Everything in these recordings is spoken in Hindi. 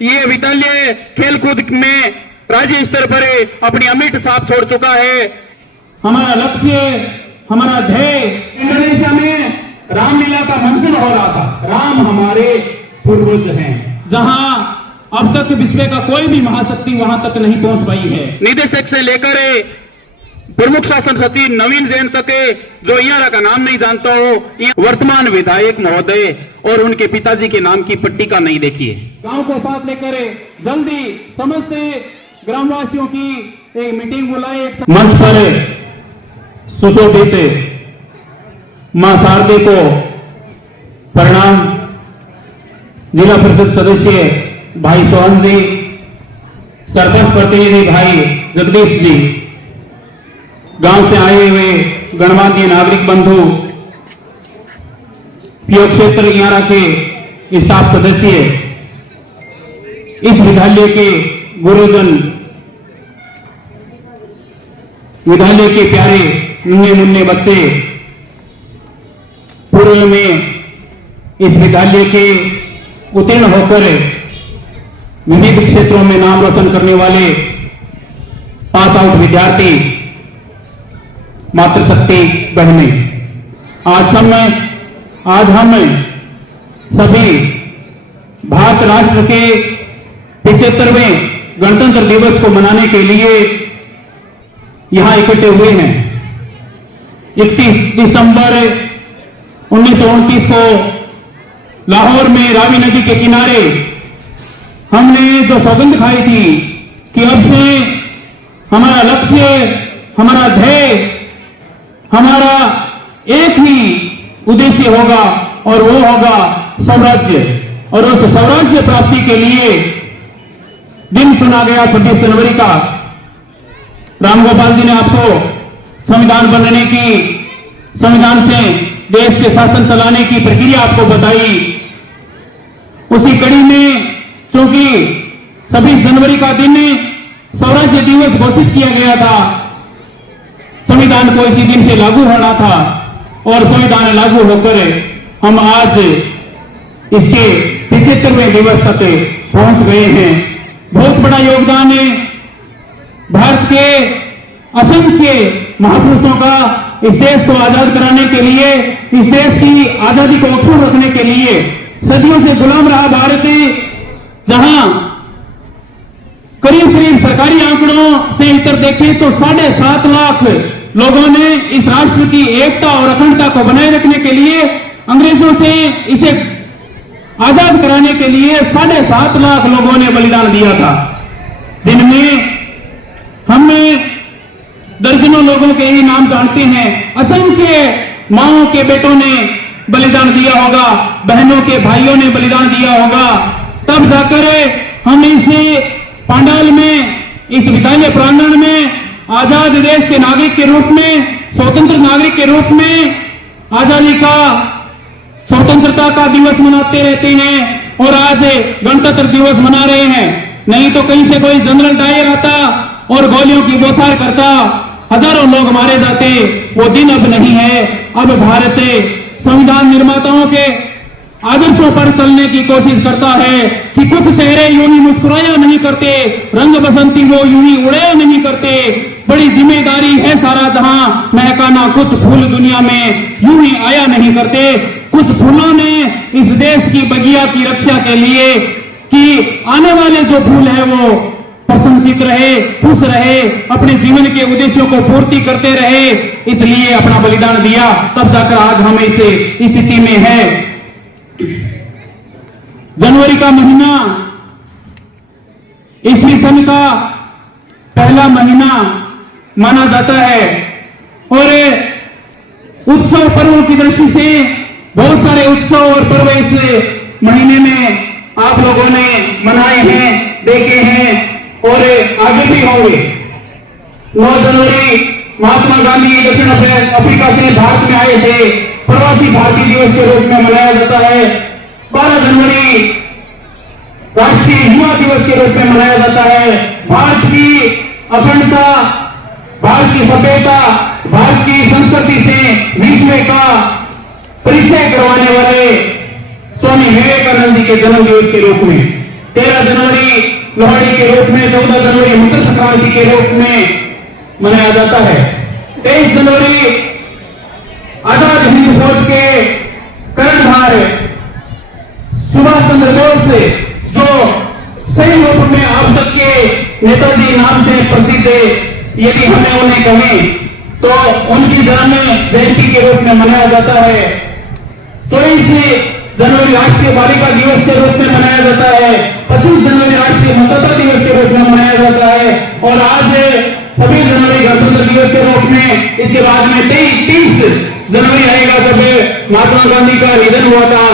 ये विद्यालय खेलकूद में राज्य स्तर पर अपनी अमिट छाप छोड़ चुका है। हमारा लक्ष्य, हमारा ध्येय इंडोनेशिया में रामलीला का मंचन हो रहा था। राम हमारे पूर्वज हैं, जहां अब तक विश्व का कोई भी महाशक्ति वहां तक नहीं पहुंच पाई है। निदेशक से लेकर प्रमुख शासन सचिव नवीन जैन तक जो यहाँ का नाम नहीं जानता हो, वर्तमान विधायक महोदय और उनके पिताजी के नाम की पट्टिका नहीं देखी है। गांव को साथ लेकर जल्दी समस्त ग्रामवासियों की एक मीटिंग बुलाए। मंच पर सुशोभित मां शारदे को प्रणाम। जिला परिषद सदस्य भाई सोहन जी, सरपंच प्रतिनिधि भाई जगदीश जी, गांव से आए हुए गणमान्य नागरिक बंधु, पीओ क्षेत्र इयारा के स्टाफ सदस्य, इस विद्यालय के गुरुजन, विद्यालय के प्यारे नन्हे मुन्ने बच्चे, पूर्व में इस विद्यालय के उत्तीर्ण होकर विविध क्षेत्रों में नाम रोशन करने वाले पास आउट विद्यार्थी, मातृशक्ति बहनें, आज हम सभी भारत राष्ट्र के 75वें गणतंत्र दिवस को मनाने के लिए यहां इकट्ठे हुए हैं। 31 दिसंबर 1929 को लाहौर में रावी नदी के किनारे हमने जो सौगंध खाई थी कि अब से हमारा लक्ष्य, हमारा ध्येय, हमारा एक ही उद्देश्य होगा और वो होगा स्वराज्य। और उस स्वराज्य प्राप्ति के लिए दिन चुना गया 26 जनवरी का। रामगोपाल जी ने आपको संविधान बनने की, संविधान से देश के शासन चलाने की प्रक्रिया आपको बताई। उसी कड़ी में चूंकि 26 जनवरी का दिन स्वराज्य दिवस घोषित किया गया था, संविधान को इसी दिन से लागू होना था और संविधान लागू होकर हम आज इसके 75वें दिवस तक पहुंच गए हैं। बहुत बड़ा योगदान है भारत के असंख्य महापुरुषों का इस देश को आजाद कराने के लिए, इस देश की आजादी को अक्षुण्ण रखने के लिए। सदियों से गुलाम रहा भारत, जहां करीब करीब सरकारी आंकड़ों से इतर देखें तो 7.5 लाख लोगों ने इस राष्ट्र की एकता और अखंडता को बनाए रखने के लिए, अंग्रेजों से इसे आजाद कराने के लिए 7.5 लाख लोगों ने बलिदान दिया था, जिनमें हमें दर्जनों लोगों के ही नाम जानते हैं। असंख्य माओं के बेटों ने बलिदान दिया होगा, बहनों के भाइयों ने बलिदान दिया होगा। तब जाकर हम इस पांडाल में, इस विद्यालय प्रांगण में आजाद देश के नागरिक के रूप में, स्वतंत्र नागरिक के रूप में आजादी का, स्वतंत्रता का दिवस मनाते रहते हैं और आज गणतंत्र दिवस मना रहे हैं। नहीं तो कहीं से कोई जनरल डायर आता और गोलियों की बौछार करता, हजारों लोग मारे जाते। वो दिन अब नहीं है। अब भारत संविधान निर्माताओं के आदर्शों पर चलने की कोशिश करता है कि कुछ चेहरे यूं ही मुस्कुराया नहीं करते, रंग बसंती वो यूं ही उड़ाया नहीं करते। बड़ी जिम्मेदारी है सारा जहां, महकाना कुछ फूल दुनिया में यूं ही आया नहीं करते। कुछ फूलों ने इस देश की बगिया की रक्षा के लिए कि आने वाले जो फूल है वो प्रसन्नचित रहे, खुश रहे, अपने जीवन के उद्देश्यों को पूर्ति करते रहे, इसलिए अपना बलिदान दिया। तब जाकर आज हम इस स्थिति में है। जनवरी का महीना ईस्वी सन का पहला महीना माना जाता है और उत्सव पर्वों की दृष्टि से बहुत सारे उत्सव और पर्व इस महीने में आप लोगों ने मनाए हैं, देखे हैं और आगे भी होंगे। 9 जनवरी महात्मा गांधी दक्षिण अफ्रीका से भारत में आए थे, प्रवासी भारतीय दिवस के रूप में मनाया जाता है। 12 जनवरी राष्ट्रीय युवा दिवस के रूप में मनाया जाता है। भारत की अखंडता, भारत की सभ्यता, भारत की संस्कृति से विश्व का परिचय करवाने वाले स्वामी विवेकानंद जी के जन्म दिवस के रूप में 13 जनवरी लोहड़ी के रूप में, 14 जनवरी मकर संक्रांति के रूप में मनाया जाता है। 23 जनवरी आजाद हिंद फौज के कर्णधार सुभाष चंद्र बोस जो सही रूप में आप तक के नेताजी नाम से प्रसिद्ध है, यदि हमें उन्हें कहें तो उनकी जन्म जयंती के रूप में मनाया जाता है। 24 जनवरी राष्ट्रीय बालिका दिवस के रूप में मनाया जाता है। 25 जनवरी राष्ट्रीय मतदाता दिवस के रूप में मनाया जाता है। और आज 26 जनवरी गणतंत्र दिवस के रूप में, इसके बाद में 30 जनवरी आएगा जब महात्मा गांधी का निधन हुआ था,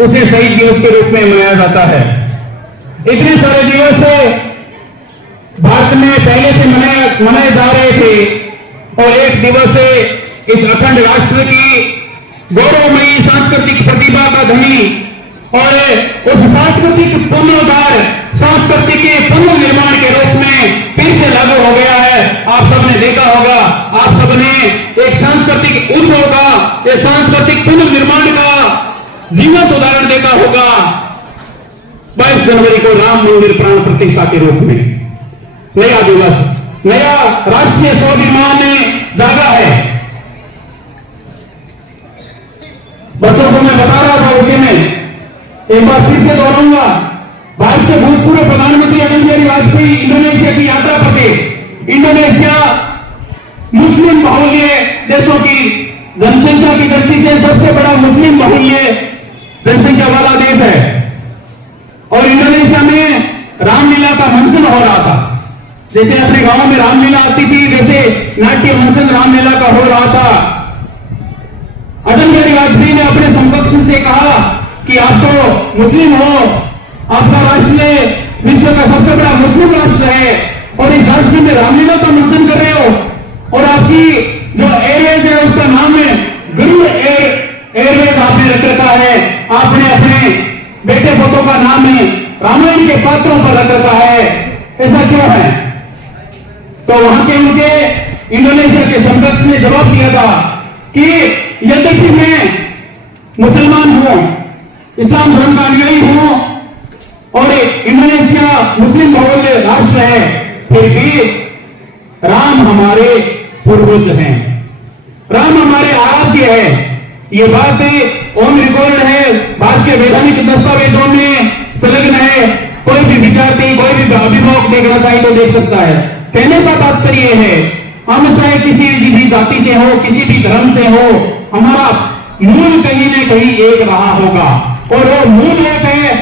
उसे शहीद दिवस के रूप में मनाया जाता है। इतने सारे दिवस भारत में पहले से मनाए जा रहे थे और एक दिवस इस अखंड राष्ट्र की गौरवमयी सांस्कृतिक प्रतिभा का धनी और उस सांस्कृतिक पुनरुद्धार, सांस्कृतिक पुनर्निर्माण के रूप में फिर से लागू हो गया है। आप सबने देखा होगा, आप सबने एक सांस्कृतिक उद्भव का, एक सांस्कृतिक पुनर्निर्माण का जीवंत उदाहरण देखा होगा 22 जनवरी को राम मंदिर प्राण प्रतिष्ठा के रूप में। नया दिवस, नया राष्ट्रीय स्वाभिमान जागा है। बच्चों को मैं बता रहा था उनके में, एक बार फिर से दोहराऊंगा, भारत के भूतपूर्व प्रधानमंत्री अटल बिहारी वाजपेयी इंडोनेशिया की यात्रा पर थे। इंडोनेशिया मुस्लिम बहुल्य देशों की जनसंख्या की दृष्टि से सबसे बड़ा मुस्लिम बहुल्य जनसंख्या वाला देश है और इंडोनेशिया में रामलीला का मंचन हो रहा था। जैसे अपने गांव में रामलीला आती थी, वैसे नाट्य मंचन रामलीला का हो रहा था। अटल बिहारी वाजपेयी ने अपने समकक्ष से कहा कि आप तो मुस्लिम हो, आपका राष्ट्र विश्व का सबसे बड़ा मुस्लिम राष्ट्र है और इस राष्ट्र में रामलीला का मंचन कर रहे हो और आपकी जो एयरवेज है उसका नाम है गरुड़ एयरवेज आपने रख रखा है। आपने अपने बेटे पोतों का नाम है रामायण के पात्रों पर रख रखा है, ऐसा क्यों है? तो वहां के उनके इंडोनेशिया के समकक्ष ने जवाब दिया था कि यद्यपि मैं मुसलमान हूं, इस्लाम धर्म का अनुयायी हूं और इंडोनेशिया मुस्लिम बहुल्य राष्ट्र है, फिर भी राम हमारे पूर्वज हैं, राम हमारे आराध्य है। ये बात ऑन रिकॉर्ड है, भारत के वैधानिक दस्तावेजों में संलग्न है। कोई भी विद्यार्थी, कोई भी अभिभावक देखना चाहे तो देख सकता है। कहने का तात्पर्य है, हम चाहे किसी भी जाति से हो, किसी भी धर्म से हो, हमारा मूल कहीं न कहीं एक रहा होगा और वो मूल एक है,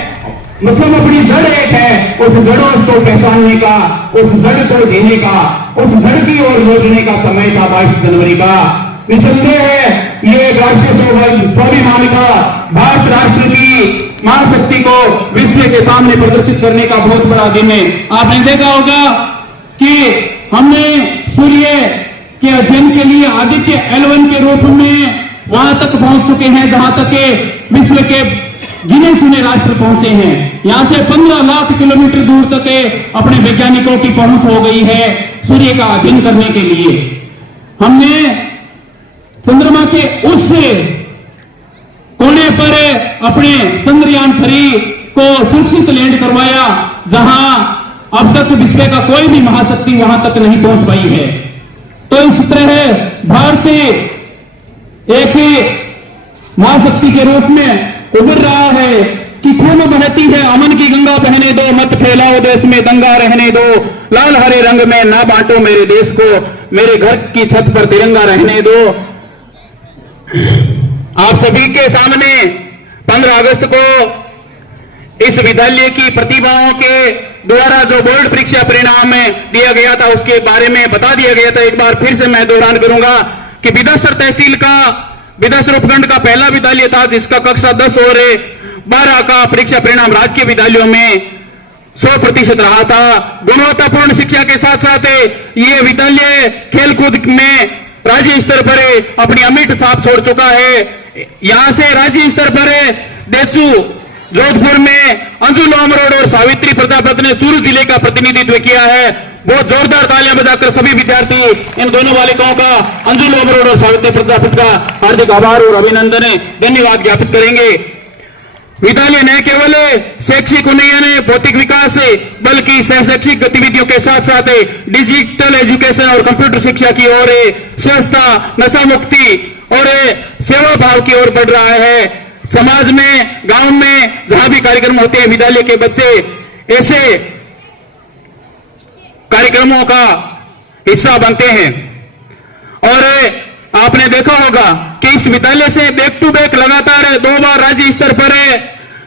मतलब अपनी जड़ एक है। उस जड़ों को पहचानने का, उस जड़ को जीने का, उस जड़ की ओर लौटने का समय था 22 जनवरी का। निसंदेह है ये राष्ट्रीय स्वाभिमान का, भारत राष्ट्र की महाशक्ति को विश्व के सामने प्रदर्शित करने का बहुत बड़ा दिन है। आपने देखा होगा कि हमने सूर्य के अध्ययन के लिए आदित्य L1 के रूप में वहां तक पहुंच चुके हैं जहां तक विश्व के गिने चुने राष्ट्र पहुंचे हैं। यहां से 15 लाख किलोमीटर दूर तक अपने वैज्ञानिकों की पहुंच हो गई है सूर्य का अध्ययन करने के लिए। हमने चंद्रमा के उस कोने पर अपने चंद्रयान 3 को सुरक्षित लैंड करवाया जहां अब तक विश्व का कोई भी महाशक्ति वहां तक नहीं पहुंच पाई है। तो इस तरह भारत एक महाशक्ति के रूप में उभर रहा है कि खून बहती है अमन की गंगा बहने दो, मत फैलाओ देश में दंगा रहने दो, लाल हरे रंग में ना बांटो मेरे देश को, मेरे घर की छत पर तिरंगा रहने दो। आप सभी के सामने 15 अगस्त को इस विद्यालय की प्रतिभाओं के द्वारा जो बोर्ड परीक्षा परिणाम दिया गया था उसके बारे में बता दिया गया था। एक बार फिर से मैं दोहरान करूंगा कि बिदासर तहसील का बिदासर उपखंड का पहला विद्यालय था जिसका कक्षा 10 और 12 का परीक्षा परिणाम राजकीय विद्यालयों में 100% रहा था। गुणवत्तापूर्ण शिक्षा के साथ साथ ये विद्यालय खेलकूद में राज्य स्तर पर अपनी अमिट छाप छोड़ चुका है। यहां से राज्य स्तर पर देचू जोधपुर में अंजू लोमरोड और सावित्री प्रजापत ने चूरू जिले का प्रतिनिधित्व किया है। बहुत जोरदार तालियां बजाकर सभी विद्यार्थी इन दोनों बालिकाओं का, अंजू लोमरोड और सावित्री प्रजापत का हार्दिक आभार और अभिनंदन धन्यवाद ज्ञापित करेंगे। विद्यालय न केवल शैक्षिक उन्नयन भौतिक विकास बल्कि शैक्षिक गतिविधियों के साथ साथ डिजिटल एजुकेशन और कंप्यूटर शिक्षा की ओर स्वच्छता नशा मुक्ति और सेवा भाव की ओर बढ़ रहा है। समाज में गांव में जहां भी कार्यक्रम होते हैं विद्यालय के बच्चे ऐसे कार्यक्रमों का हिस्सा बनते हैं। और आपने देखा होगा कि इस विद्यालय से बैक टू बैक लगातार 2 बार राज्य स्तर पर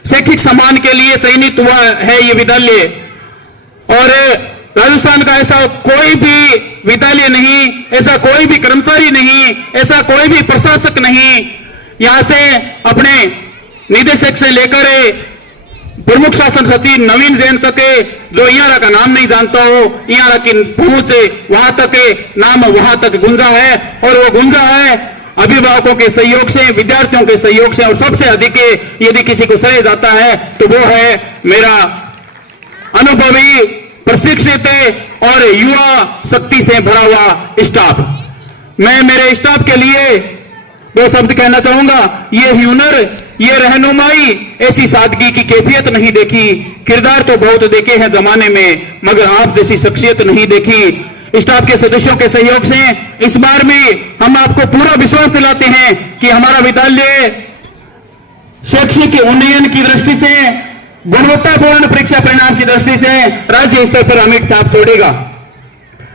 शैक्षिक सम्मान के लिए चयनित हुआ है ये विद्यालय। और राजस्थान का ऐसा कोई भी विद्यालय नहीं, ऐसा कोई भी कर्मचारी नहीं, ऐसा कोई भी प्रशासक नहीं, यहां से अपने निदेशक से लेकर प्रमुख शासन सचिव नवीन जैन तक जो इयारा का नाम नहीं जानता हो, इयारा की पहुंच वहां तक, नाम वहां तक गुंजा है। और वो गुंजा है अभिभावकों के सहयोग से, विद्यार्थियों के सहयोग से। और सबसे अधिक यदि किसी को श्रेय जाता है तो वो है मेरा अनुभवी प्रशिक्षित और युवा शक्ति से भरा हुआ स्टाफ। मैं मेरे स्टाफ के लिए 2 शब्द कहना चाहूंगा। ये हुनर, ये रहनुमाई, ऐसी सादगी की कैफियत नहीं देखी। किरदार तो बहुत देखे हैं जमाने में, मगर आप जैसी शख्सियत नहीं देखी। स्टाफ के सदस्यों के सहयोग से इस बार भी हम आपको पूरा विश्वास दिलाते हैं कि हमारा विद्यालय शैक्षिक उन्नयन की दृष्टि से, गुणवत्तापूर्ण परीक्षा परिणाम की दृष्टि से राज्य स्तर पर अमिट छाप छोड़ेगा।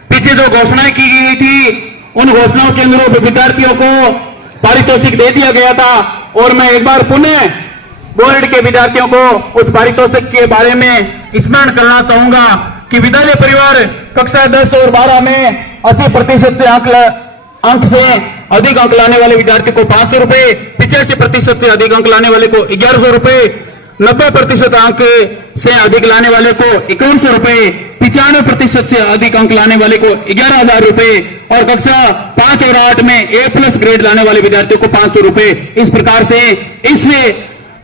पीछे जो घोषणाएं की गई थी उन घोषणाओं के अनुरूप विद्यार्थियों को पारितोषिक दे दिया गया था। और मैं एक बार पुनः बोर्ड के विद्यार्थियों को उस पारितोषिक के बारे में स्मरण करना चाहूंगा कि विद्यालय परिवार कक्षा 10 और 12 में 80% से अंक से अधिक अंक लाने वाले विद्यार्थी को 500 रुपए, 85% से अधिक अंक लाने वाले को 1100 रुपए, 90% अंक से अधिक लाने वाले को 5100 रुपए, 95% से अधिक अंक लाने वाले को 11,000 रुपए और कक्षा 5 और 8 में A+ ग्रेड लाने वाले विद्यार्थियों को 500 रुपए। इस प्रकार से इसमें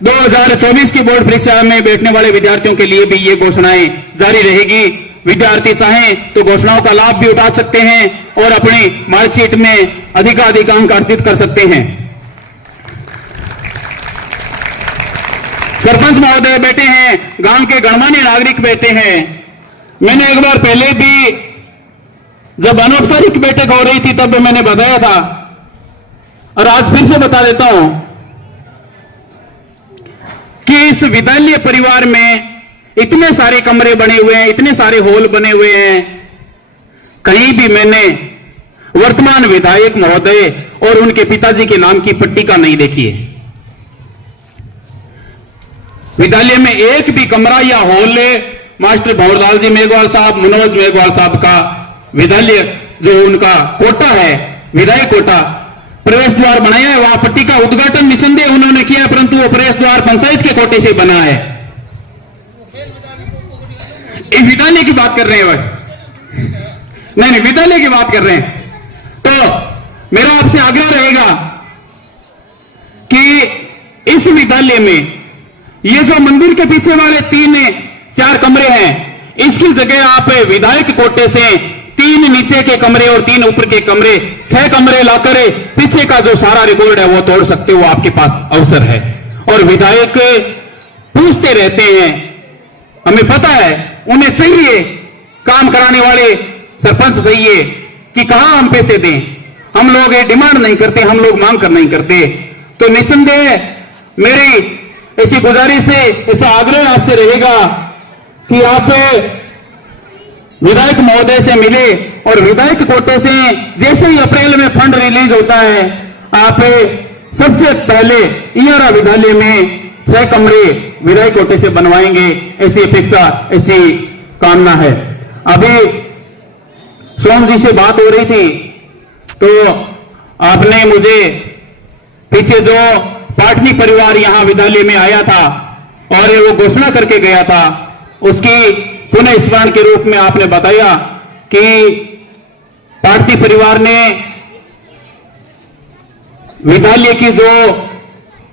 2024 की बोर्ड परीक्षा में बैठने वाले विद्यार्थियों के लिए भी ये घोषणाएं जारी रहेगी। विद्यार्थी चाहें तो घोषणाओं का लाभ भी उठा सकते हैं और अपनी मार्कशीट में अधिकाधिक अंक अर्जित कर सकते हैं। सरपंच महोदय बैठे हैं, गांव के गणमान्य नागरिक बैठे हैं। मैंने एक बार पहले भी जब अनौपचारिक बैठक हो रही थी तब मैंने बताया था और आज फिर से बता देता हूं कि इस विद्यालय परिवार में इतने सारे कमरे बने हुए हैं, इतने सारे हॉल बने हुए हैं, कहीं भी मैंने वर्तमान विधायक महोदय और उनके पिताजी के नाम की पट्टिका नहीं देखी है। विद्यालय में एक भी कमरा या हॉल मास्टर भंवरलाल जी मेघवाल साहब, मनोज मेघवाल साहब का विद्यालय जो उनका कोटा है, विधायक कोटा, प्रवेश द्वार बनाया है, वहां पट्टिका उद्घाटन निसंदेह उन्होंने किया, परंतु वो प्रवेश द्वार पंचायत के कोटे से बना है। इस विद्यालय की बात कर रहे हैं बस, नहीं विद्यालय की बात कर रहे हैं। तो मेरा आपसे आग्रह रहेगा कि इस विद्यालय में ये जो मंदिर के पीछे वाले 3-4 कमरे हैं, इसकी जगह आप विधायक कोटे से 3 नीचे के कमरे और 3 ऊपर के कमरे, 6 कमरे लाकर पीछे का जो सारा रिकॉर्ड है वो तोड़ सकते हो, आपके पास अवसर है। और विधायक पूछते रहते हैं, हमें पता है उन्हें चाहिए काम कराने वाले सरपंच चाहिए कि कहां हम पैसे दें। हम लोग ये डिमांड नहीं करते, हम लोग मांग कर नहीं करते। तो निसंदेह मेरी ऐसी गुजारिश है, ऐसा आग्रह आपसे रहेगा कि आप विधायक महोदय से मिले और विधायक कोटे से जैसे ही अप्रैल में फंड रिलीज होता है, आप सबसे पहले इयारा विद्यालय में 6 कमरे विधायक कोटे से बनवाएंगे, ऐसी अपेक्षा, ऐसी कामना है। अभी सोम जी से बात हो रही थी तो आपने मुझे पीछे जो पाटनी परिवार यहां विद्यालय में आया था और वो घोषणा करके गया था, उसकी पुनः स्मरण के रूप में आपने बताया कि पाटनी परिवार ने विद्यालय की जो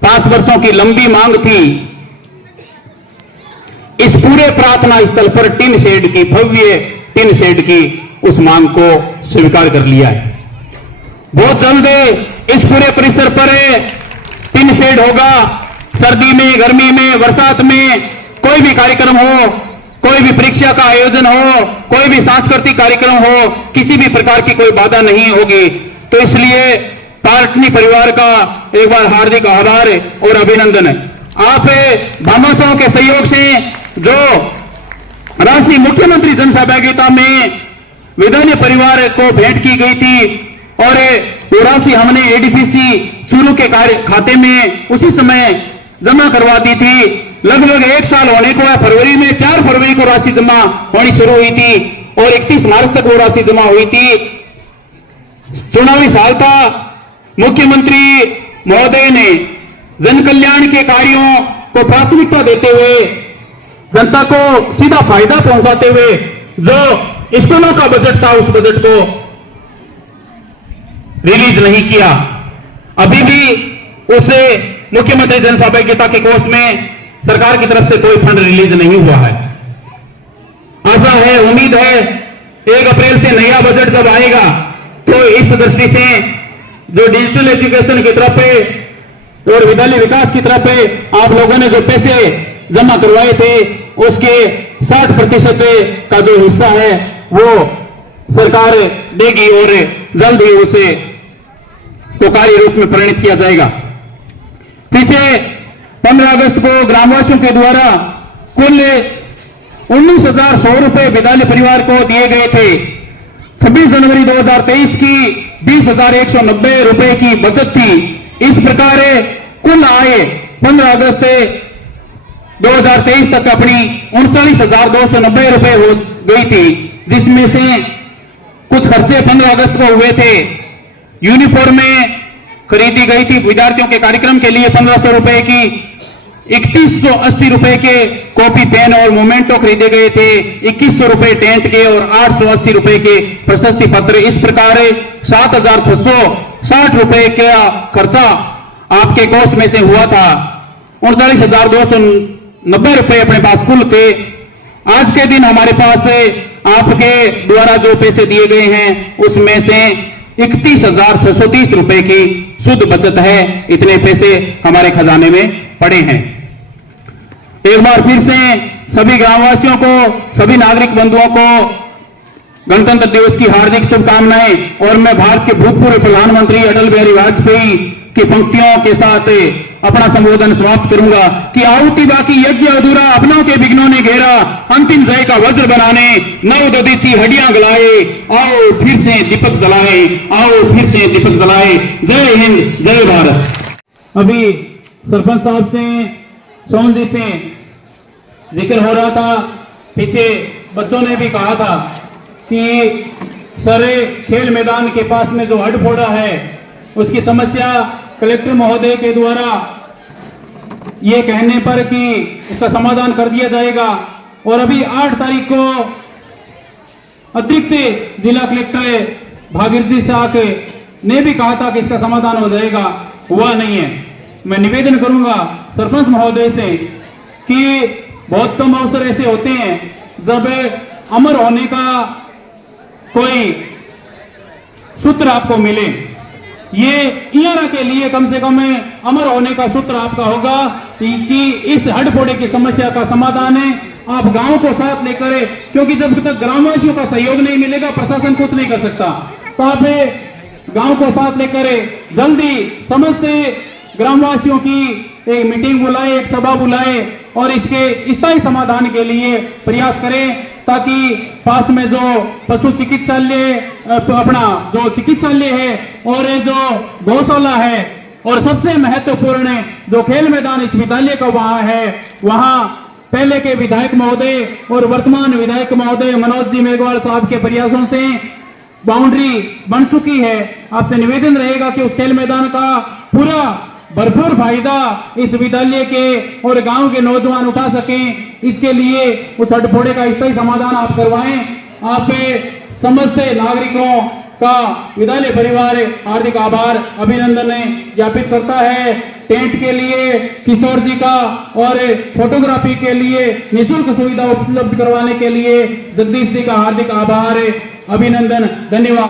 5 वर्षों की लंबी मांग थी, इस पूरे प्रार्थना स्थल पर टिन शेड की, भव्य टिन शेड की उस मांग को स्वीकार कर लिया है। बहुत जल्द इस पूरे परिसर पर टिन शेड होगा, सर्दी में, गर्मी में, बरसात में कोई भी कार्यक्रम हो, कोई भी परीक्षा का आयोजन हो, कोई भी सांस्कृतिक कार्यक्रम हो, किसी भी प्रकार की कोई बाधा नहीं होगी। तो इसलिए पाटनी परिवार का एक बार हार्दिक आभार और अभिनंदन है। आप भामाशाह के सहयोग से जो राशि मुख्यमंत्री जन सहभागिता में विद्यालय परिवार को भेंट की गई थी और वो राशि हमने एडीपीसी चूरू के खाते में उसी समय जमा करवा दी थी। लगभग 1 साल होने को है। फरवरी में 4 फरवरी को राशि जमा होनी शुरू हुई थी और 31 मार्च तक वो राशि जमा हुई थी। चुनावी साल था। मुख्यमंत्री महोदय ने जन कल्याण के कार्यों को प्राथमिकता देते हुए, जनता को सीधा फायदा पहुंचाते हुए जो स्कूलों का बजट था उस बजट को रिलीज नहीं किया। अभी भी उसे मुख्यमंत्री जन सहभागिता के कोष में सरकार की तरफ से कोई फंड रिलीज नहीं हुआ है। आशा है, उम्मीद है 1 अप्रैल से नया बजट जब आएगा तो इस दृष्टि से जो डिजिटल एजुकेशन की तरफ और विद्यालय विकास की तरफ आप लोगों ने जो पैसे जमा करवाए थे उसके 60% का जो हिस्सा है वो सरकार देगी और जल्द ही उसे तो कार्य रूप में परिणित किया जाएगा। पीछे 15 अगस्त को ग्रामवासियों के द्वारा कुल 19,100 रुपए विद्यालय परिवार को दिए गए थे। 26 जनवरी 2023 की 20,190 रुपए की बचत थी। इस प्रकार कुल आय 15 अगस्त 2023 तक अपनी 39,290 रुपए हो गई थी, जिसमें से कुछ खर्चे 15 अगस्त को हुए थे। यूनिफॉर्में खरीदी गई थी विद्यार्थियों के कार्यक्रम के लिए 1,500 रुपए की, 3180 रुपए के कॉपी पेन और मोमेंटो खरीदे गए थे, 2100 रुपए टेंट के और 880 रुपए के प्रशस्ति पत्र। इस प्रकार 7,660 रुपए का खर्चा आपके कोष में से हुआ था। 39,290 रुपए अपने पास कुल थे। आज के दिन हमारे पास आपके द्वारा जो पैसे दिए गए हैं उसमें से 31,630 रुपए की शुद्ध बचत है। इतने पैसे हमारे खजाने में पड़े हैं। एक बार फिर से सभी ग्रामवासियों को, सभी नागरिक बंधुओं को गणतंत्र दिवस की हार्दिक शुभकामनाएं। और मैं भारत के भूतपूर्व प्रधानमंत्री अटल बिहारी वाजपेयी की पंक्तियों के साथ अपना संबोधन समाप्त करूंगा कि आहुति बाकी यज्ञ अधूरा, अपनों के विघ्नों ने घेरा, अंतिम जय का वज्र बनाने नव ददीची हड्डियां गलाए, आओ फिर से दीपक जलाए, आओ फिर से दीपक जलाए। जय हिंद, जय भारत। अभी सरपंच साहब से, सोहन जी से जिक्र हो रहा था। पीछे बच्चों ने भी कहा था कि सारे खेल मैदान के पास में जो हडफोड़ा है उसकी समस्या कलेक्टर महोदय के द्वारा ये कहने पर कि इसका समाधान कर दिया जाएगा। और अभी 8 तारीख को अतिरिक्त जिला कलेक्टर भागीरथी शाह ने भी कहा था कि इसका समाधान हो जाएगा, हुआ नहीं है। मैं निवेदन करूंगा सरपंच महोदय से कि बहुत कम अवसर ऐसे होते हैं जब अमर होने का कोई सूत्र आपको मिले। ये इयारा के लिए कम से कम अमर होने का सूत्र आपका होगा कि इस हडफोड़े की समस्या का समाधान है आप गांव को साथ लेकर, क्योंकि जब तक ग्रामवासियों का सहयोग नहीं मिलेगा प्रशासन कुछ नहीं कर सकता। तो आप गांव को साथ लेकर जल्दी समस्त ग्रामवासियों की एक मीटिंग बुलाए, एक सभा बुलाए और इसके स्थायी समाधान के लिए प्रयास करें, ताकि पास में जो पशु चिकित्सालय अपना जो चिकित्सालय है और जो गौशाला है और सबसे महत्वपूर्ण जो खेल मैदान इस विद्यालय का वहां है, वहां पहले के विधायक महोदय और वर्तमान विधायक महोदय मनोज जी मेघवाल साहब के प्रयासों से बाउंड्री बन चुकी है। आपसे निवेदन रहेगा कि उस खेल मैदान का पूरा भरपूर फायदा इस विद्यालय के और गांव के नौजवान उठा सकें। इसके लिए उस हडफोड़े का स्थायी समाधान आप करवाएं। आप समस्त नागरिकों का विद्यालय परिवार हार्दिक आभार अभिनंदन ज्ञापित करता है। टेंट के लिए किशोर जी का और फोटोग्राफी के लिए निःशुल्क सुविधा उपलब्ध करवाने के लिए जगदीश जी का हार्दिक आभार अभिनंदन, धन्यवाद।